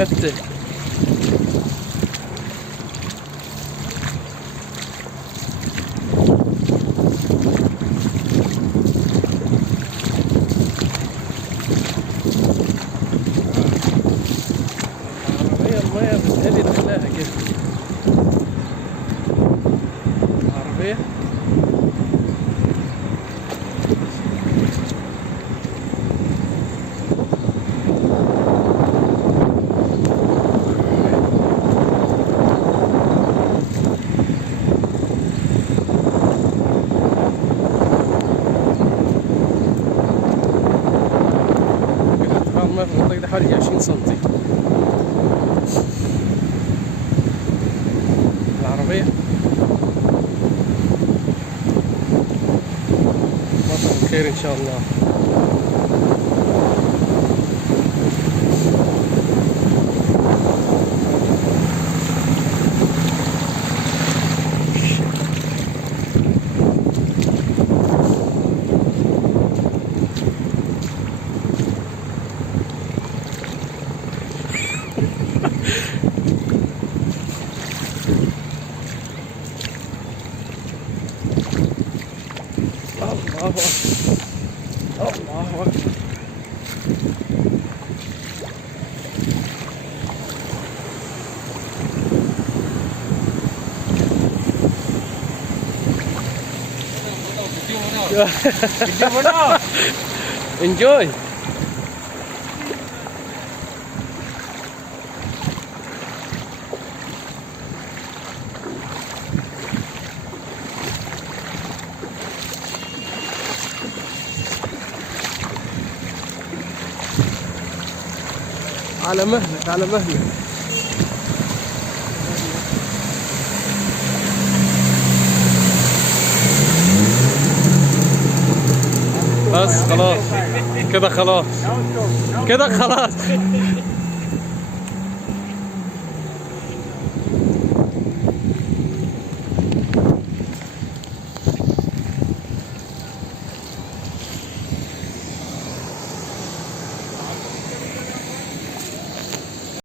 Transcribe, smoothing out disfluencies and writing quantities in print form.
مكتل. المية بتهدي دخلاها كده. العربية ارتفاع المية في المنطقة دي حوالي 20 سنتي. العربية مطر الخير إن شاء الله. الله أكبر الله أكبر. Enjoy. على مهلك على مهلك. بس خلاص كده خلاص كده خلاص.